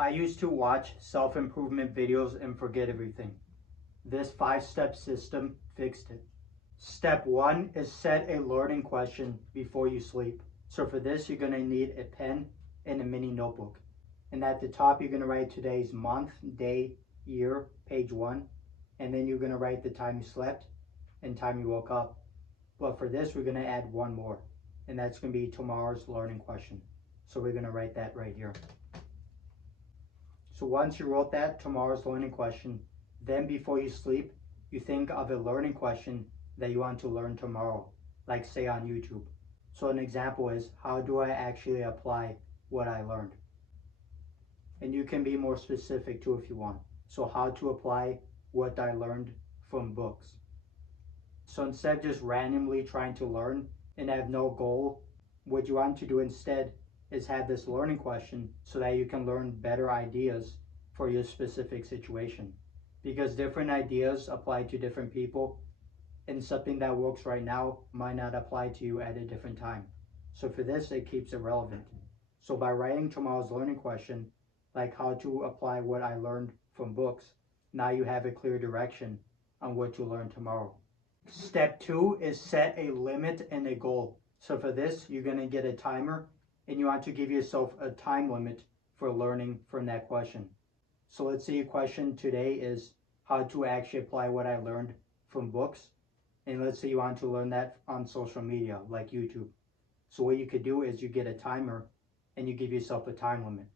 I used to watch self-improvement videos and forget everything. This 5-step system fixed it. Step 1 is set a learning question before you sleep. So for this, you're going to need a pen and a mini notebook. And at the top, you're going to write today's month, day, year, page 1. And then you're going to write the time you slept and time you woke up. But for this, we're going to add one more. And that's going to be tomorrow's learning question. So we're going to write that right here. So once you wrote that, tomorrow's learning question, then before you sleep, you think of a learning question that you want to learn tomorrow, like say on YouTube. So an example is, how do I actually apply what I learned? And you can be more specific too if you want. So how to apply what I learned from books. So instead of just randomly trying to learn and have no goal, what you want to do instead is have this learning question so that you can learn better ideas for your specific situation. Because different ideas apply to different people, and something that works right now might not apply to you at a different time. So for this, it keeps it relevant. So by writing tomorrow's learning question, like how to apply what I learned from books, now you have a clear direction on what to learn tomorrow. Step 2 is set a limit and a goal. So for this, you're going to get a timer and you want to give yourself a time limit for learning from that question. So let's say your question today is how to actually apply what I learned from books. And let's say you want to learn that on social media like YouTube. So what you could do is you get a timer and you give yourself a time limit.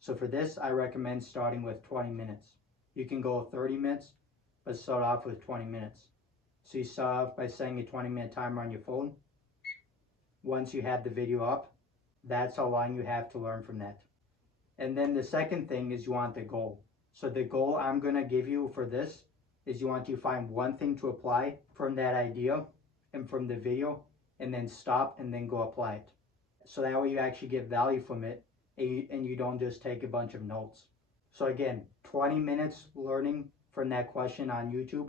So for this, I recommend starting with 20 minutes. You can go 30 minutes, but start off with 20 minutes. So you start off by setting a 20-minute timer on your phone. Once you have the video up, that's how long you have to learn from that. And then the second thing is you want the goal. So the goal I'm going to give you for this is you want to find one thing to apply from that idea and from the video, and then stop and then go apply it. So that way you actually get value from it and you don't just take a bunch of notes. So again, 20 minutes learning from that question on YouTube,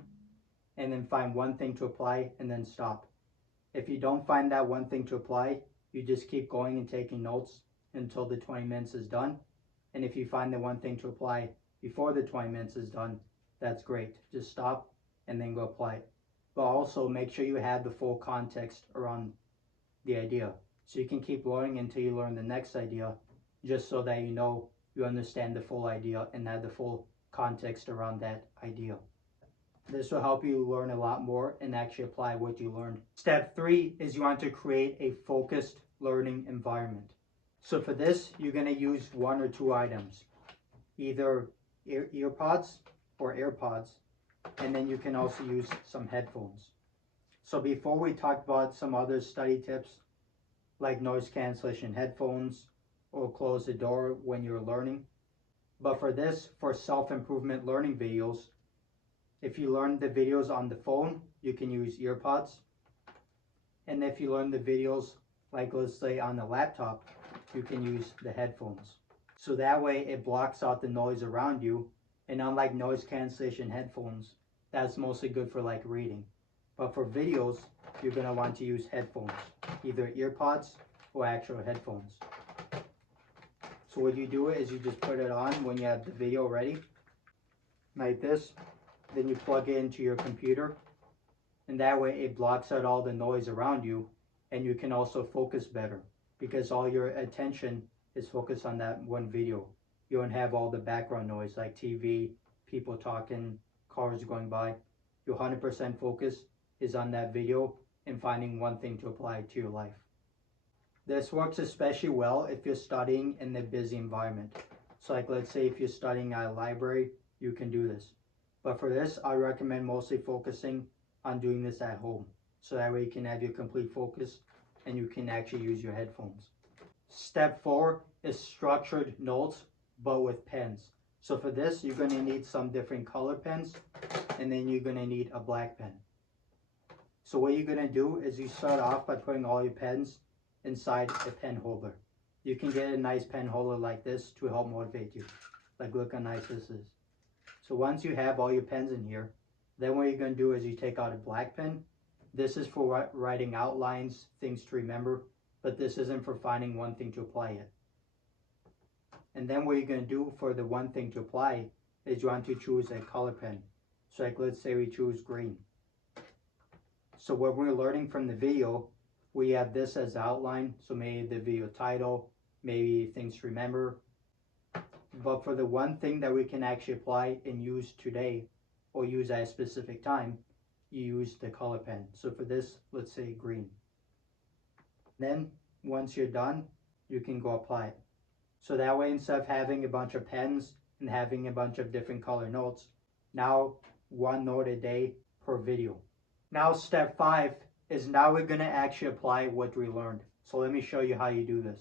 and then find one thing to apply and then stop. If you don't find that one thing to apply, you just keep going and taking notes until the 20 minutes is done. And if you find the one thing to apply before the 20 minutes is done, that's great. Just stop and then go apply it. But also make sure you have the full context around the idea. So you can keep learning until you learn the next idea, just so that you know you understand the full idea and have the full context around that idea. This will help you learn a lot more and actually apply what you learned. Step 3 is you want to create a focused learning environment. So for this, you're going to use one or two items, either earpods or AirPods, and then you can also use some headphones. So before we talk about some other study tips, like noise cancellation headphones or close the door when you're learning. But for this, for self-improvement learning videos, if you learn the videos on the phone, you can use earpods. And if you learn the videos, like let's say on the laptop, you can use the headphones. So that way it blocks out the noise around you. And unlike noise cancellation headphones, that's mostly good for like reading. But for videos, you're going to want to use headphones, either earpods or actual headphones. So what you do is you just put it on when you have the video ready, like this. Then you plug it into your computer, and that way it blocks out all the noise around you, and you can also focus better because all your attention is focused on that one video. You don't have all the background noise like TV, people talking, cars going by. Your 100% focus is on that video and finding one thing to apply to your life. This works especially well if you're studying in a busy environment. So like let's say if you're studying at a library, you can do this. But for this, I recommend mostly focusing on doing this at home. So that way you can have your complete focus and you can actually use your headphones. Step 4 is structured notes, but with pens. So for this, you're going to need some different color pens, and then you're going to need a black pen. So what you're going to do is you start off by putting all your pens inside a pen holder. You can get a nice pen holder like this to help motivate you. Like look how nice this is. So once you have all your pens in here, then what you're going to do is you take out a black pen. This is for writing outlines, things to remember, but this isn't for finding one thing to apply yet. And then what you're going to do for the one thing to apply is you want to choose a color pen. So like let's say we choose green. So what we're learning from the video, we have this as outline. So maybe the video title, maybe things to remember. But for the one thing that we can actually apply and use today or use at a specific time, you use the color pen. So for this, let's say green. Then once you're done, you can go apply it. So that way, instead of having a bunch of pens and having a bunch of different color notes, now one note a day per video. Now step 5 is now we're going to actually apply what we learned. So let me show you how you do this.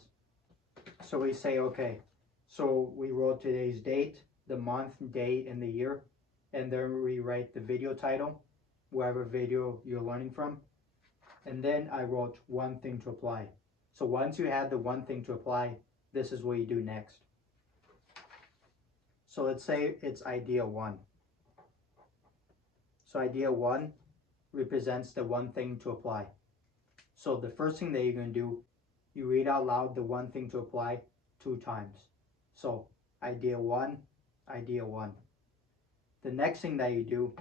So we say, okay, so we wrote today's date, the month, day, and the year, and then we write the video title, whatever video you're learning from, and then I wrote one thing to apply. So once you have the one thing to apply, this is what you do next. So let's say it's idea 1. So idea 1 represents the one thing to apply. So the first thing that you're going to do, you read out loud the one thing to apply 2 times. So idea 1, idea 1. The next thing that you do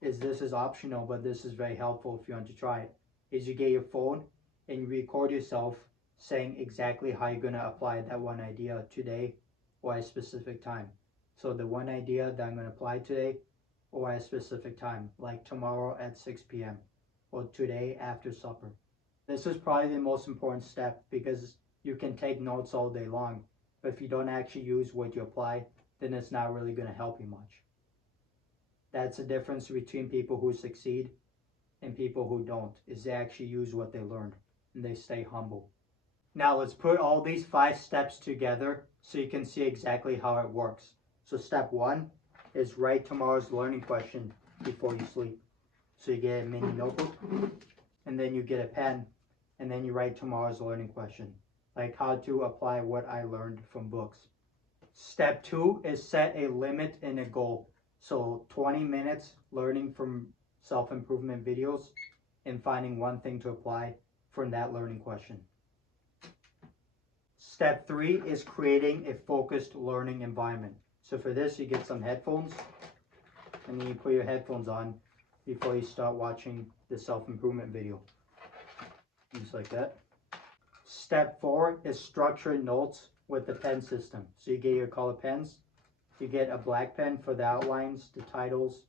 is, this is optional, but this is very helpful if you want to try it, is you get your phone and you record yourself saying exactly how you're going to apply that one idea today or at a specific time. So the one idea that I'm going to apply today or at a specific time, like tomorrow at 6 p.m. or today after supper. This is probably the most important step because you can take notes all day long, but if you don't actually use what you apply, then it's not really going to help you much. That's the difference between people who succeed and people who don't, is they actually use what they learned and they stay humble. Now let's put all these 5 steps together so you can see exactly how it works. So step 1 is write tomorrow's learning question before you sleep. So you get a mini notebook and then you get a pen and then you write tomorrow's learning question, like how to apply what I learned from books. Step 2 is set a limit and a goal. So 20 minutes learning from self-improvement videos and finding one thing to apply from that learning question. Step 3 is creating a focused learning environment. So for this, you get some headphones and then you put your headphones on before you start watching the self-improvement video. Just like that. Step 4 is structure notes with the pen system. So you get your color pens, you get a black pen for the outlines, the titles,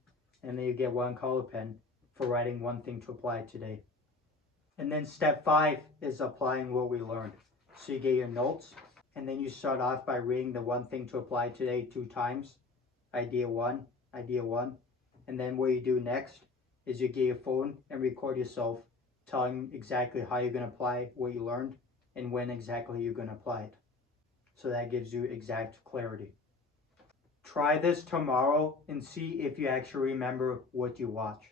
and then you get one color pen for writing one thing to apply today. And then step 5 is applying what we learned. So you get your notes, and then you start off by reading the one thing to apply today 2 times. Idea 1, idea 1. And then what you do next is you get your phone and record yourself telling exactly how you're going to apply what you learned and when exactly you're going to apply it. So that gives you exact clarity. Try this tomorrow and see if you actually remember what you watch.